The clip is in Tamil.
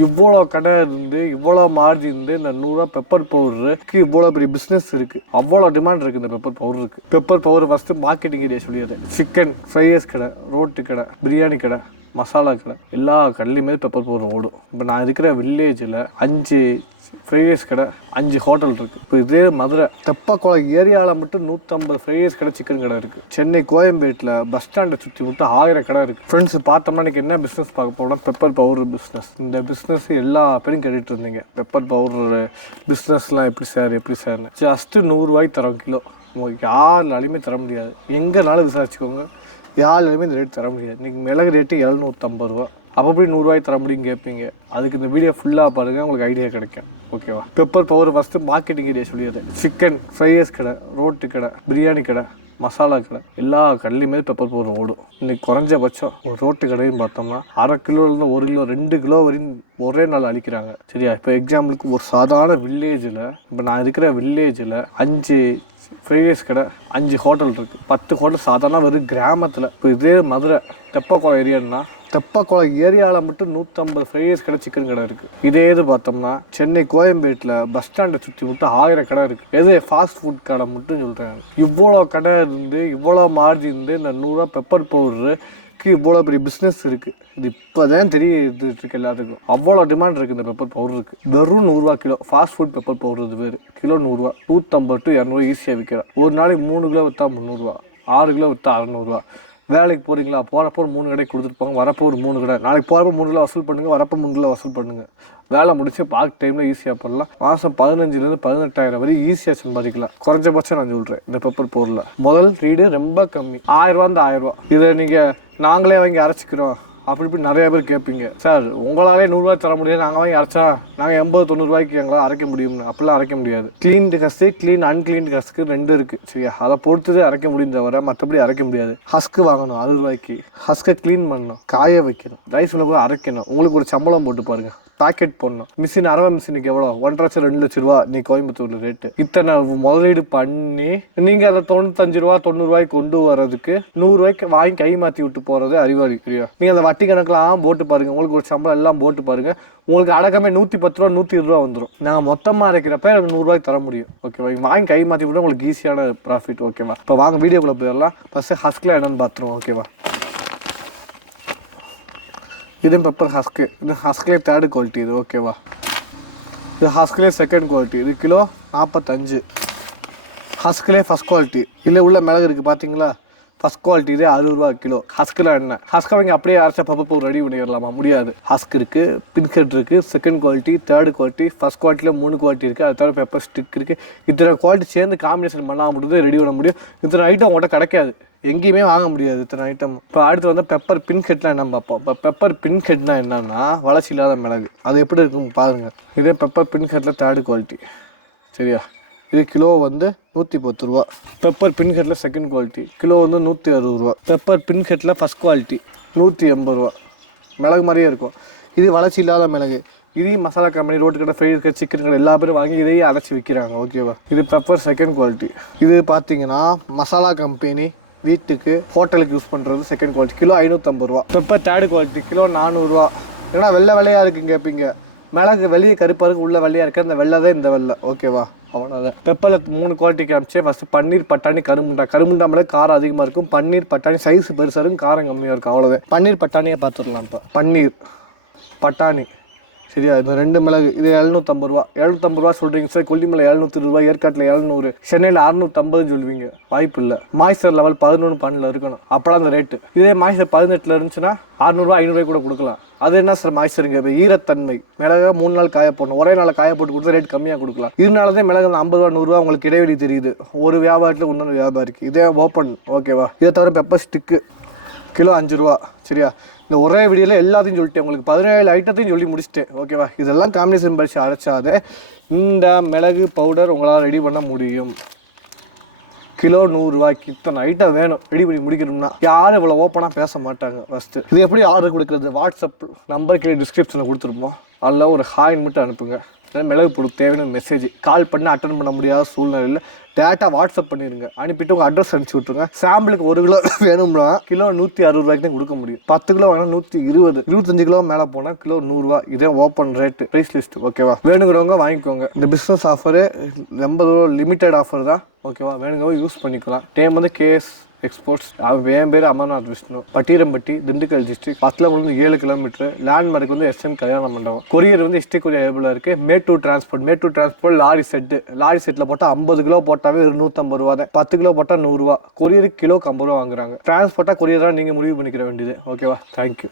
இவ்வளோ கடை இருந்து இவ்வளோ மார்ஜின் இருந்து இந்த 100 பெப்பர் பவுடருக்கு இவ்வளோ பெரிய பிஸ்னஸ் இருக்கு. அவ்வளோ டிமாண்ட் இருக்கு இந்த பெப்பர் பவுடருக்கு. Pepper powder first marketing area சொல்லிடுறேன். சிக்கன் ஃப்ரைட் ரைஸ் கடை, ரோட்டு கடை, பிரியாணி கடை, மசாலா கடை, எல்லா கடையிலையுமே பெப்பர் பவுடர் ஓடும். இப்போ நான் இருக்கிற வில்லேஜில் 5 ஃப்ரைட் ரைஸ் கடை, 5 ஹோட்டல் இருக்குது. இப்போ இதே மதுரை தெப்பக்குளம் ஏரியாவில் மட்டும் 150 ஃப்ரைட் ரைஸ் கடை, சிக்கன் கடை இருக்குது. சென்னை கோயம்பேட்டில் பஸ் ஸ்டாண்டை சுற்றி விட்டு 1000 கடை இருக்குது. ஃப்ரெண்ட்ஸ் பார்த்தோம்னா இன்றைக்கி என்ன பிஸ்னஸ் பார்க்க போனால் பெப்பர் பவுடர் பிஸ்னஸ். இந்த பிஸ்னஸ் எல்லா பேரும் கேட்டுட்டு இருந்தீங்க. பெப்பர் பவுடர் பிஸ்னஸ்லாம் எப்படி சார்னு. ஜஸ்ட்டு 100 ரூபாய்க்கு தரோம் கிலோ. உங்களுக்கு யாருனாலையுமே தர முடியாது. எங்கேனாலும் விசாரிச்சுக்கோங்க, யாருலையுமே இந்த ரேட் தர முடியாது. இன்றைக்கி மிளகு ரேட்டு 750 ரூபா. அப்போ எப்படி 100 ரூபாய்க்கு தர முடியும்னு கேட்பீங்க. அதுக்கு இந்த வீடியோ ஃபுல்லாக பாருங்கள், உங்களுக்கு ஐடியா கிடைக்கும். ஓகேவா? Pepper powder first marketing area சொல்லிடுறேன். சிக்கன் ஃப்ரைட் ரைஸ் கடை, ரோட்டு கடை, பிரியாணி கடை, மசாலா கடை, எல்லா கடையிலையுமே பெப்பர் பவுடர் ஓடும். இன்னைக்கு குறைஞ்சபட்சம் ஒரு ரோட்டு கடையும் பார்த்தோம்னா 1/2 கிலோலேருந்து 1 கிலோ 2 கிலோ வரையும் ஒரே நாள் அழிக்கிறாங்க. சரியா? இப்போ எக்ஸாம்பிளுக்கு ஒரு சாதாரண வில்லேஜில், இப்போ நான் இருக்கிற வில்லேஜில் 5 ஃப்ரைட் ரைஸ் கடை, 5 ஹோட்டல் இருக்குது. 10 ஹோட்டல் சாதாரண வெறும் கிராமத்தில். இப்போ இதே மதுரை தெப்பக்குளம் ஏரியான்னா தெப்பக்குளம் ஏரியாவில் மட்டும் 150 ஃப்ரைட் ரைஸ் கடை, சிக்கன் கடை இருக்குது. இதே இது பார்த்தோம்னா சென்னை கோயம்பேட்டில் பஸ் ஸ்டாண்டை சுற்றி விட்டு 1000 கடை இருக்குது. எது ஃபாஸ்ட் ஃபுட் கடை மட்டும் சொல்கிறாங்க. இவ்வளோ கடை இருந்து இவ்வளோ மார்ஜின் இருந்து இந்த 100 ரூபா பெப்பர் பவுடருக்கு இவ்வளோ பெரிய பிஸ்னஸ் இருக்குது. இது இப்போ தான் தெரியுது எல்லாத்துக்கும். அவ்வளோ டிமாண்ட் இருக்குது இந்த பெப்பர் பவுடருக்கு. வெறும் 100 ரூபா kilo. Fast food pepper powder இது பேர். கிலோ 100 ரூபா. 150 to 200 ஈஸியாக விற்கிறேன். ஒரு நாளைக்கு 3 கிலோ விற்றா 300 ரூபா, 6 கிலோ விற்றா 600 ரூபா. வேலைக்கு போகிறீங்களா? போகிறப்போ ஒரு 3 கடை கொடுத்துருப்பாங்க, வரப்போ ஒரு 3 கடை. நாளைக்கு போகிறப்போ 3 கிலோ வசூல் பண்ணுங்கள், வரப்போ 3 கிலோ வசூல் பண்ணுங்கள். வேலை முடிச்சு பார்க்க டைமில் ஈஸியாக பண்ணலாம். மாதம் 15,000 to 18,000 வரை ஈஸியாக சம்பாதிக்கலாம். குறைஞ்சபட்சம் நான் சொல்கிறேன் இந்த பெப்பர் பவுடரில். முதல் ரீடு ரொம்ப கம்மி, 1000 ரூபா இந்த 1000 ரூபா. இதை நீங்கள் நாங்களே வாங்கி அரைச்சிக்கிறோம் அப்படி இப்படி நிறைய பேர் கேட்பீங்க. சார் உங்களாலே 100 ரூபாய் தர முடியாது, நாங்கள் வாங்கி அரைச்சா நாங்கள் 80-90 ரூபாய்க்கு எங்களால் அரைக்க முடியும்னு. அப்படிலாம் அரைக்க முடியாது. க்ளீன்டு ஹஸ்க்கு, க்ளீன் அன்க்ளீன்டு ஹஸ்க்கு 2 இருக்குது. சரியா? அதை பொறுத்துதான் அரைக்க முடியும் தவிர மற்றபடி அரைக்க முடியாது. ஹஸ்க்கு வாங்கணும் 60 ரூபாய்க்கு. ஹஸ்க்கை க்ளீன் பண்ணணும், காய வைக்கணும், ரைஸ் மில்ல கூட அரைக்கணும். உங்களுக்கு ஒரு சம்பளம் போட்டு பாருங்கள். பேக்கெட் போடணும். மிஷின் அரவை மிஷினுக்கு எவ்வளோ? 1.5 லட்சம் 2 லட்ச ரூபா நீ கோயம்புத்தூர்ல ரேட்டு. இத்தனை முதலீடு பண்ணி நீங்கள் அதை 95 ரூபா 90 ரூபாய்க்கு கொண்டு வரதுக்கு 100 ரூபாய்க்கு வாங்கி கை மாற்றி விட்டு போகிறது அறிவாளி. சரியா? நீங்கள் அந்த வட்டி கணக்கெல்லாம் போட்டு பாருங்கள். உங்களுக்கு ஒரு சம்பளம் எல்லாம் போட்டு பாருங்கள். உங்களுக்கு அடக்கமே 110 ரூபா 120 ரூபா வந்துடும். நாங்கள் மொத்தமாக அரைக்கிறப்ப எனக்கு 100 ரூபாய்க்கு தர முடியும். ஓகேவா? வாங்கி கை மாற்றி விட உங்களுக்கு ஈஸியான ப்ராஃபிட். ஓகேவா? இப்போ வாங்க வீடியோக்குள்ளே போயிடலாம். ஃபஸ்ட்டு ஹஸ்கில் என்னன்னு பார்த்துருவோம். ஓகேவா? இது பெப்பர் ஹஸ்க்கு. இது ஹஸ்க்லே 3rd குவாலிட்டி. இது ஓகேவா? இது ஹஸ்க்லே 2nd குவாலிட்டி. இது கிலோ 45. ஹஸ்க்லே ஃபஸ்ட் குவாலிட்டி. இல்லை உள்ள மிளகு இருக்குது பார்த்தீங்களா? First quality. இதே 60 ரூபா கிலோ. ஹஸ்கில் என்ன? ஹஸ்க் அவங்க அப்படியே அரைச்சா பெப்பர் பவுடர் ரெடி பண்ணிடலாமா? முடியாது. ஹஸ்க் இருக்குது, பின்கெட் இருக்குது, 2nd quality, 3rd quality, first குவாலிட்டியில் 3 குவாலிட்டி இருக்குது. அது தவிர பெப்பர் ஸ்டிக் இருக்குது. இத்தனை குவாலிட்டி சேர்ந்து காம்பினேஷன் பண்ணால் மட்டும் ரெடி பண்ண முடியும். இத்தனை ஐட்டம் உங்கள்கிட்ட கிடைக்காது, எங்கேயுமே வாங்க முடியாது இத்தனை ஐட்டம். இப்போ அடுத்து வந்து பெப்பர் பின்கெட்லாம் என்ன பார்ப்போம். இப்போ பெப்பர் பின்கெட்னா என்னன்னா வளர்ச்சி இல்லாத மிளகு. அது எப்படி இருக்கும் பாருங்கள். இதே பெப்பர் பின்கெட்டில் 3rd குவாலிட்டி. சரியா? இது கிலோ வந்து 110 ரூபா. Pepper பின்கெட்டில் 2nd quality. கிலோ வந்து 160 ரூபா. பெப்பர் பின்கெட்டில் ஃபஸ்ட் குவாலிட்டி 180 ரூபா. மிளகு மாதிரியே இருக்கும். இது வளர்ச்சி இல்லாத மிளகு. இதையும் மசாலா கம்பெனி, ரோட்டு கடை, ஃப்ரைட் கடை, சிக்கன் கடை எல்லா பேரும் வாங்கி இதையும் அரைச்சி விற்கிறாங்க. ஓகேவா? இது பெப்பர் 2nd குவாலிட்டி. இது பார்த்தீங்கன்னா மசாலா கம்பெனி, வீட்டுக்கு, ஹோட்டலுக்கு யூஸ் பண்ணுறது 2nd குவாலிட்டி. கிலோ 550 ரூபா. Pepper 3rd quality. கிலோ 400 ரூபா. ஏன்னா வெள்ளையாக இருக்குங்க கேட்பீங்க. மிளகு வெளியே கருப்பாக இருக்குது, உள்ள வெள்ளையாக இருக்குது. அந்த வெள்ளை தான் இந்த வெள்ளை. ஓகேவா? அவ்வளோதான். பெப்பரில் 3 குவாலிட்டி காமிச்சேன். ஃபஸ்ட்டு பன்னீர், பட்டாணி, கருமுண்டா. கருமுண்டா மேலே காரம் அதிகமாக இருக்கும். பன்னீர், பட்டாணி சைஸ் பெருசாக இருக்கும், காரம் கம்மியாக இருக்கும். அவ்வளோதான். பன்னீர் பட்டாணியை பார்த்துடலாம். இப்போ பன்னீர் பட்டாணி. சரியா? இந்த 2 மிளகு. இது 750 ரூபா. 750 ரூபா சொல்கிறீங்க சார். கொல்லிமலை 720 ரூபா, ஏற்காட்டில் 700, சென்னையில் 650 சொல்லுவீங்க. வாய்ப்பு இல்லை. மாய்ச்சர் லெவல் 11, 12 இருக்கணும். அப்போலாம் அந்த ரேட்டு. இதே மாய்ச்சர் 18 இருந்துச்சுன்னா 600 ரூபா 500 கூட கொடுக்கலாம். அது என்ன சார் மாய்ச்சருங்க? இப்போ ஈரத்தன்மை. மிளகா 3 நாள் காய போடணும். ஒரே நாள் காய போட்டு கொடுத்தா ரேட் கம்மியாக கொடுக்கலாம். இதனால தான் மிளகு 50 ரூபா 100 ரூபா உங்களுக்கு இடைவெளி தெரியுது. ஒரு வியாபாரத்தில் இன்னொரு வியாபாரிக்கு. இதே ஓப்பன். ஓகேவா? இதை தவிர பெப்பர் ஸ்டிக்கு கிலோ 5 ரூபா. சரியா? இந்த ஒரே வீடியோவில் எல்லாத்தையும் சொல்லிட்டேன். உங்களுக்கு 17 ஐட்டத்தையும் சொல்லி முடிச்சிட்டேன். ஓகேவா? இதெல்லாம் காம்பினேஷன் படித்து அரைச்சாதே இந்த மிளகு பவுடர் உங்களால் ரெடி பண்ண முடியும். கிலோ 100 ரூபாய்க்கு இத்தனை ஐட்டம் வேணும் ரெடி பண்ணி முடிக்கணும்னா. யாரும் இவ்வளோ ஓப்பனாக பேச மாட்டாங்க. ஃபஸ்ட்டு இது எப்படி ஆர்டர் கொடுக்குறது? வாட்ஸ்அப் நம்பர் கீழே டிஸ்கிரிப்ஷனில் கொடுத்துருப்போம். அதில் ஒரு ஹாய்ன்னு மட்டும் அனுப்புங்க. மிளகு பொருள் தேவையான மெசேஜ் கால் பண்ணி அட்டன் பண்ண முடியாத சூழ்நிலையில் டேட்டா வாட்ஸ்அப் பண்ணிடுங்க. அனுப்பிட்டு உங்கள் அட்ரஸ் அனுப்பிச்சி விட்ருங்க. சாம்பிளுக்கு 1 கிலோ வேணும்னா கிலோ 160 ரூபாய்க்கு தான் கொடுக்க முடியும். 10 கிலோ வேணா 120, 25 கிலோ மேலே போனால் கிலோ 100 ரூபா. இதே ஓப்பன் ரேட்டு, ப்ரைஸ் லிஸ்ட். ஓகேவா? வேணுங்கிறவங்க வாங்கிக்கோங்க. இந்த பிஸ்னஸ் ஆஃபரு ரொம்ப லிமிட்டட் ஆஃபர் தான். ஓகேவா? வேணுங்கிறவங்க யூஸ் பண்ணிக்கலாம். டேம் வந்து கேஎஸ் எக்ஸ்போர்ட்ஸ். என் பேர் Amarnath Vishnu. Pattirampatti, Dindigul district. 10 7 kilometre. Landmark வந்து SM கல்யாண மண்டபம். கொரியர் வந்து ST கொரியர் அவைலபிளாக இருக்குது. மேட்டூர் டிரான்ஸ்போர்ட் லாரி செட்டில் போட்டால் 50 கிலோ போட்டாவே 150 ரூபா தான். 10 கிலோ போட்டால் 100 ரூபா. கொரியருக்கு கிலோக்கு 50 ரூபா வாங்குறாங்க. டிரான்ஸ்போர்ட்டாக கொரியராக நீங்கள் முடிவு பண்ணிக்கிற வேண்டியது. ஓகேவா? தேங்க்யூ.